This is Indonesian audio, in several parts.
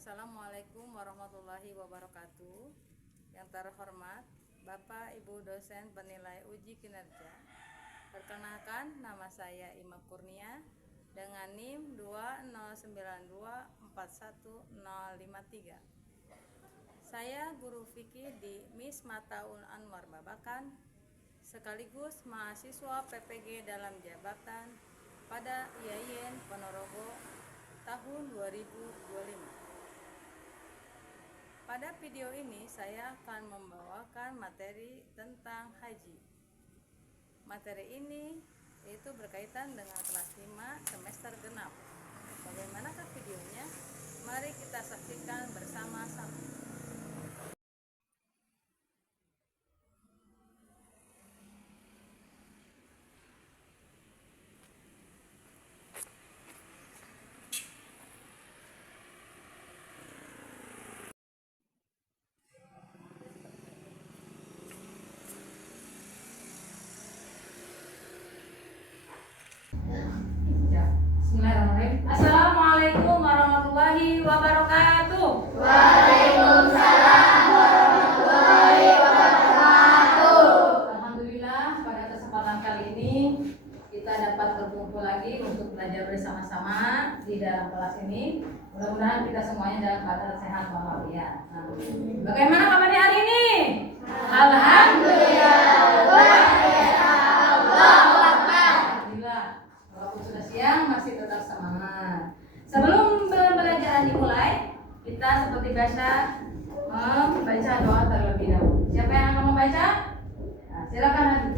Assalamualaikum warahmatullahi wabarakatuh. Yang terhormat Bapak Ibu dosen penilai uji kinerja. Perkenalkan, nama saya Ima Kurnia dengan NIM 209241053. Saya guru fikih di Miss Mataul Anwar Babakan, sekaligus mahasiswa PPG dalam jabatan pada IAIN Ponorogo tahun 2025. Pada video ini saya akan membawakan materi tentang haji. Materi ini yaitu berkaitan dengan kelas 5 semester genap. Bagaimanakah videonya? Mari kita saksikan bersama-sama. Bismillahirrahmanirrahim. Assalamualaikum warahmatullahi wabarakatuh. Waalaikumsalam warahmatullahi wabarakatuh. Alhamdulillah, pada kesempatan kali ini kita dapat berkumpul lagi untuk belajar bersama-sama di dalam kelas ini. Mudah-mudahan kita semuanya dalam keadaan sehat walafiat. Bagaimana kabarnya hari ini? Alhamdulillah. Masih tetap semangat. Sebelum pembelajaran dimulai, kita seperti biasa membaca doa terlebih dahulu. Siapa yang akan membaca? Nah, silakan Adi.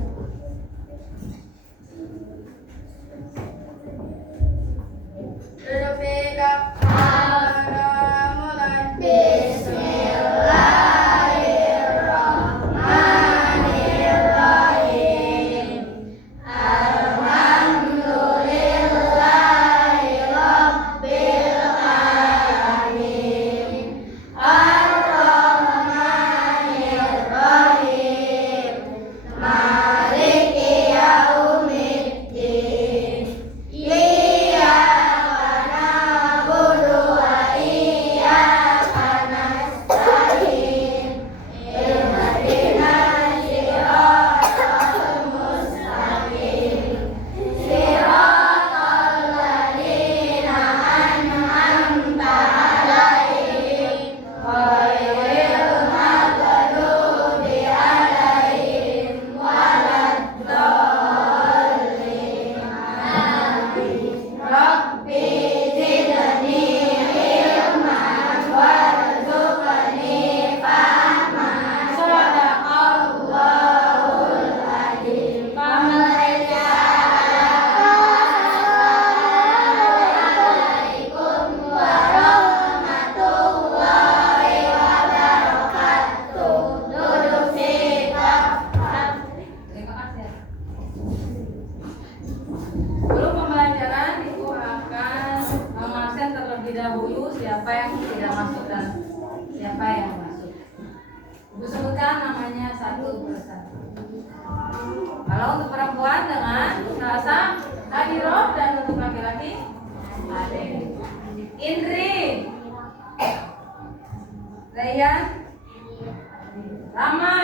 Dahulu siapa yang tidak masuk dan siapa yang masuk. Ibu sebutkan namanya satu persatu. Kalau untuk perempuan dengan rasa Hadiroh dan untuk laki-laki Ade. Indri, Rayyan, Rama,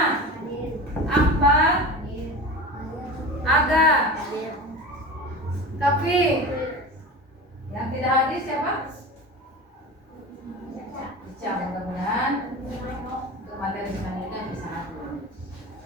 Akbar, Aga, Kafi. Yang tidak hadir siapa? Mudah-mudahan untuk materi selanjutnya bisa hadir.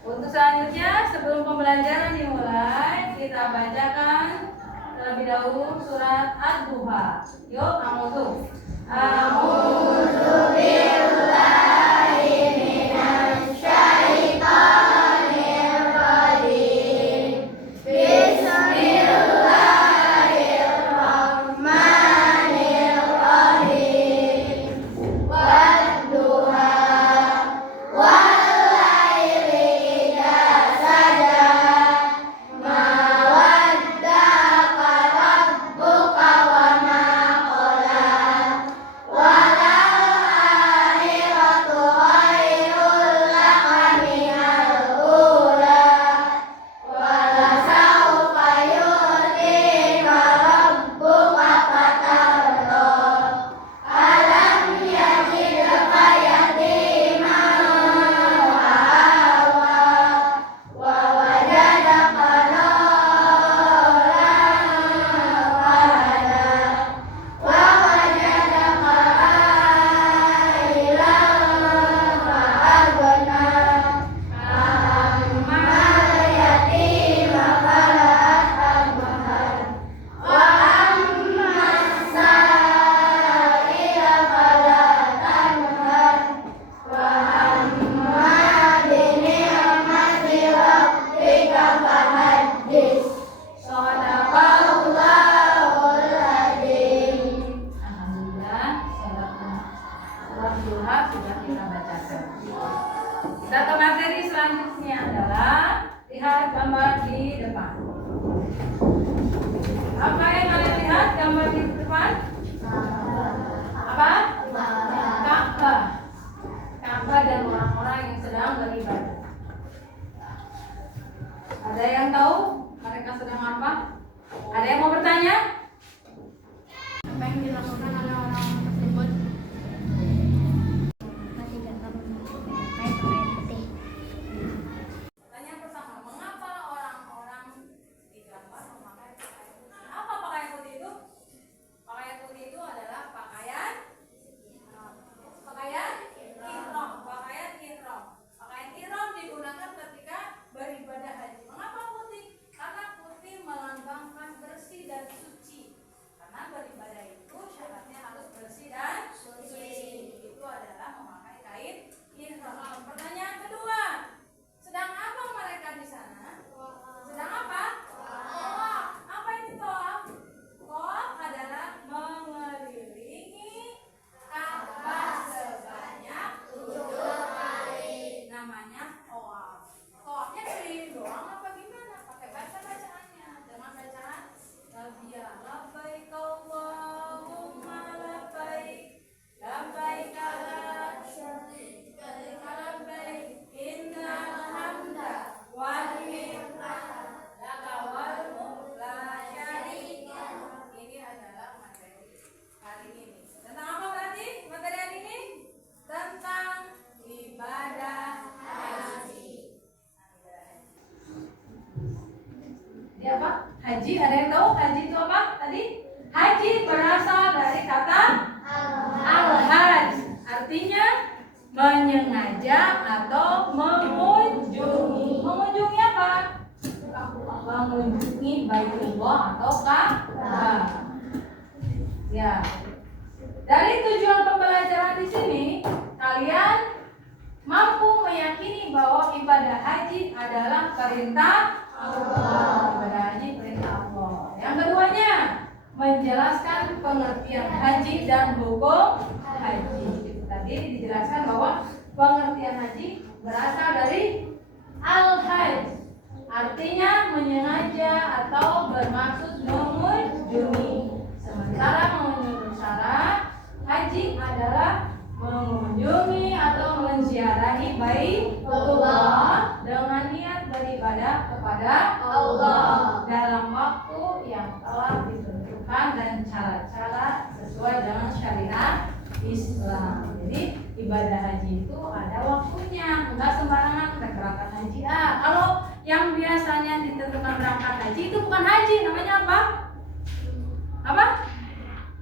Untuk selanjutnya, sebelum pembelajaran dimulai, kita bacakan terlebih dahulu surat Ad-Duha. Yuk, a'udzu. A'udzu billahi minasy syaithanir rajim. Wa sedang beribadah. Ada yang tahu mereka sedang apa? Ada yang mau bertanya? Apa yang dilakukan oleh orang-orang tersebut? Tidak tahu memakai pakaian putih. Pertanyaan pertama, mengapa orang-orang digambar memakai pakaian putih? Apa pakaian putih itu? Pakaian putih itu adalah pakaian ihram. Pakaian ihram. Pakaian ihram digunakan ketika beribadah haji. Mengapa putih? Karena putih melambangkan bersih dan suci. Karena beribadah itu syaratnya harus bersih dan suci. Itu adalah memakai kain ihram. Pertanyaan kedua, sedang apa mereka di sana? Sedang apa? Tawaf. Apa itu tawaf? Tawaf adalah mengelilingi Ka'bah sebanyak 7 kali. Namanya tawaf. Tawafnya keliling doang apa gimana? Pakai bacaannya. Dengan bacaan Labbaik labbaik Allahumma labbaik. Labbaik la syarika laka labbaik. Innal hamda wal ni'mata laka wal mulk la syarika lak. Ini adalah materi hari ini. Tentang apa berarti materi hari ini? Tentang ibadah haji. Ini apa? Haji, ada yang tahu haji itu apa tadi? Haji berasal dari kata al-hajj, artinya menyengaja atau mengunjungi. Mengunjungi apa? Mengunjungi Baitullah atau Ka'bah. Ya. Dari tujuan pembelajaran di sini, kalian mampu meyakini bahwa ibadah haji adalah perintah Allah. Ibadah haji perintah Allah. Yang keduanya, menjelaskan pengertian haji dan hukum haji. Tadi dijelaskan bahwa pengertian haji berasal dari al-hajj, artinya menyengaja atau bermaksud mengunjungi. Sementara menurut syarat, haji adalah mengunjungi atau menziarahi Baitullah dengan niat beribadah kepada Allah dalam waktu yang telah ditentukan dan cara-cara sesuai dengan syariat Islam. Jadi ibadah haji itu ada waktunya, enggak sembarangan berangkat haji. Kalau yang biasanya ditentukan berangkat haji itu bukan haji, namanya apa? Apa?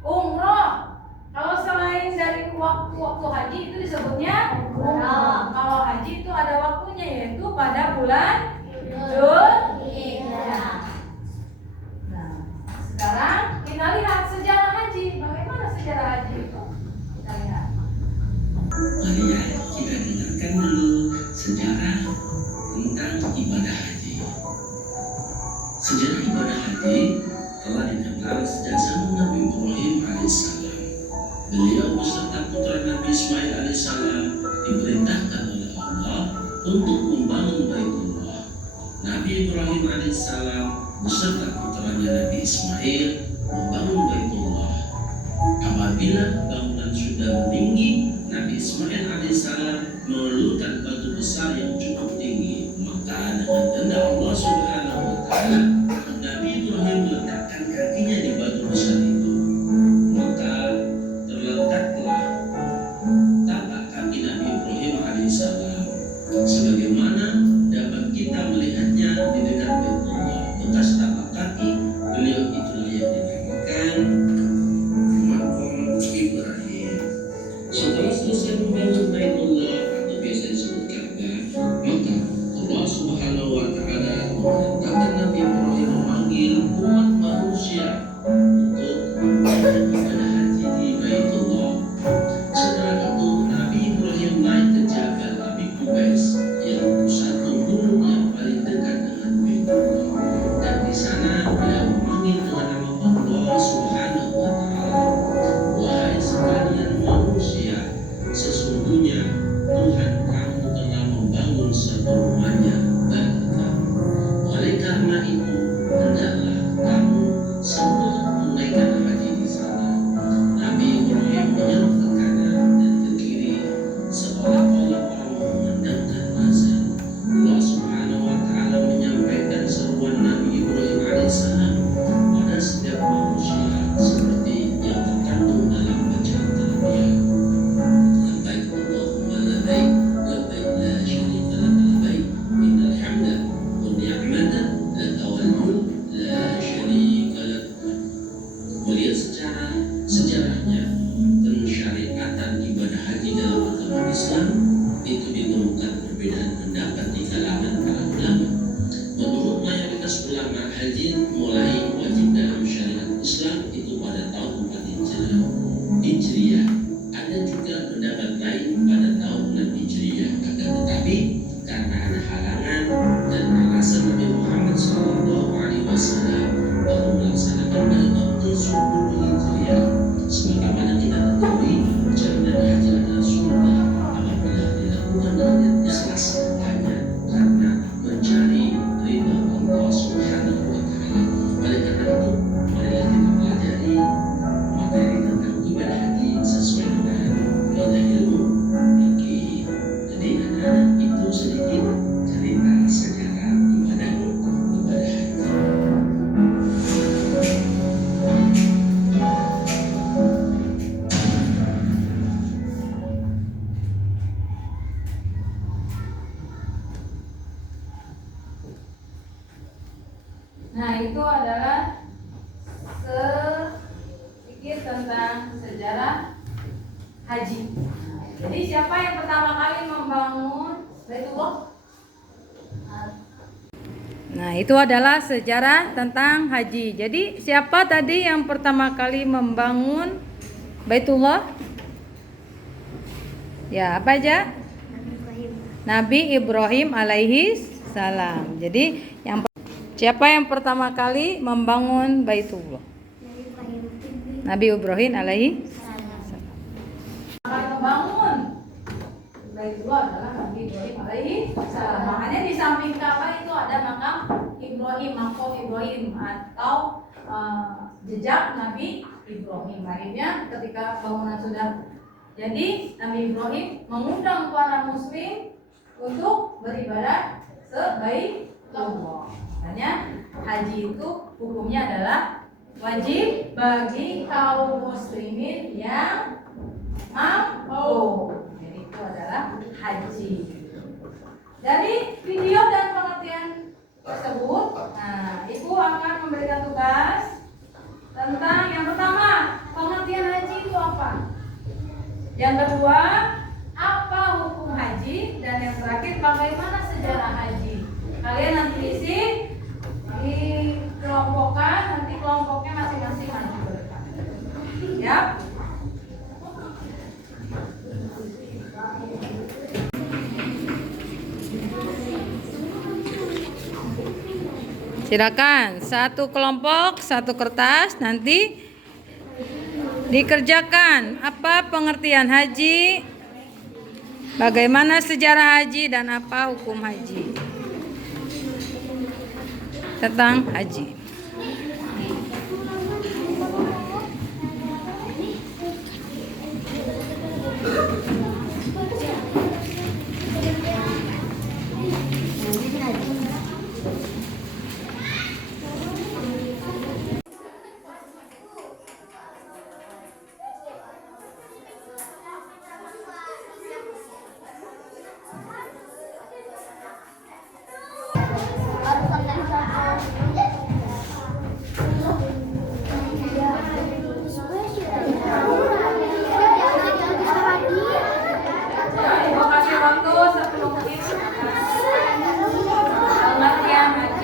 Umroh. Kalau selain dari waktu haji itu disebutnya umroh. Kalau haji itu ada waktunya, yaitu pada bulan Dzulhijjah. Nah, sekarang kita lihat sejarah haji. Bagaimana sejarah haji itu? Kita lihat. Mari ya, kita dengarkan dulu sejarah tentang ibadah haji. Sejarah ibadah haji telah dikenal sejak zaman Nabi Ibrahim alaihissalam. Beliau beserta putra Nabi Ismail alaihissalam diperintahkan oleh Allah untuk membangun Baitullah. Nabi Ibrahim alaihissalam beserta putranya Nabi Ismail membangun Baitullah. Apabila bangunan sudah meninggi, Nabi Ismail alaihissalam mengelulkan batu besar yang cukup tinggi. Maka dengan kehendak Allah Subhanahu wa taala, Nabi Ibrahim meletakkan kakinya di batu besar itu. Maka terletaklah tapak kaki Nabi Ibrahim alaihissalam, sebagaimana dapat kita melihatnya di dekat Baitullah. Bekas tapak kaki beliau itulah yang dinamakan Maqam Ibrahim. Setelah selesai membangun Baitullah atau biasa disebut Ka'bah, maka Allah Subhanahu wa taala memerintahkan Nabi Ibrahim Nah, itu adalah sedikit tentang sejarah haji. Jadi siapa yang pertama kali membangun Baitullah? Nah, itu adalah sejarah tentang haji. Jadi siapa tadi yang pertama kali membangun Baitullah? Ya, apa aja? Nabi Ibrahim alaihi salam. Jadi siapa yang pertama kali membangun Baitullah? Nabi Ibrahim alaihi salam. Membangun Baitullah adalah Nabi Ibrahim alaihi salam. Makanya di samping Ka'bah itu ada makam Ibrahim, maqam Ibrahim atau jejak Nabi Ibrahim. Akhirnya ketika bangunan sudah jadi, Nabi Ibrahim mengundang para muslim untuk beribadah sebaik-Baitullah. Makanya haji itu hukumnya adalah wajib bagi kaum muslimin yang mampu. Jadi itu adalah haji. Dari video dan pengertian tersebut, nah, Ibu akan memberikan tugas tentang yang pertama, pengertian haji itu apa? Yang kedua, apa hukum haji? Dan yang terakhir, bagaimana sejarah haji? Kalian nanti isi, dikelompokkan, nanti kelompoknya masing-masing maju ke depan. Ya. Silakan, satu kelompok, satu kertas, nanti dikerjakan apa pengertian haji, bagaimana sejarah haji, dan apa hukum haji. Tentang haji. Ibu kasih waktu 10 menit. Pengertian haji.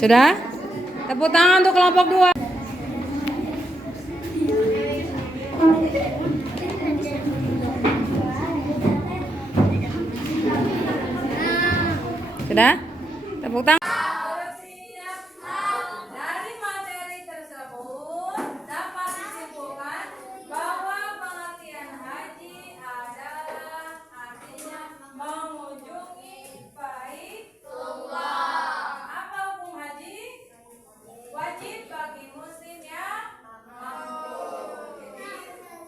Sudah? Tepuk tangan untuk kelompok 2. Sudah? Tepuk tangan. Dari materi tersebut dapat disimpulkan bahwa pengertian haji adalah artinya mengunjungi Baitullah. Apa hukum haji? Wajib bagi muslim yang mampu. Jadi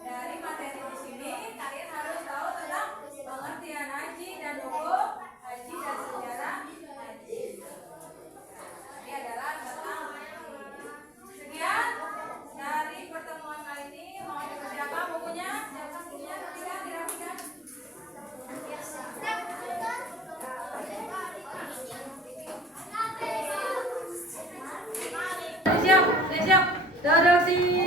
dari materi di sini kalian harus tahu tentang pengertian haji dan hukum haji dan sejarah haji. Ini adalah tentang haji. Sekian dari pertemuan kali ini. Mohon siapa bukunya? Siapa bukunya? Ketiga dirapikan. Siap, siap. Dadah, siap.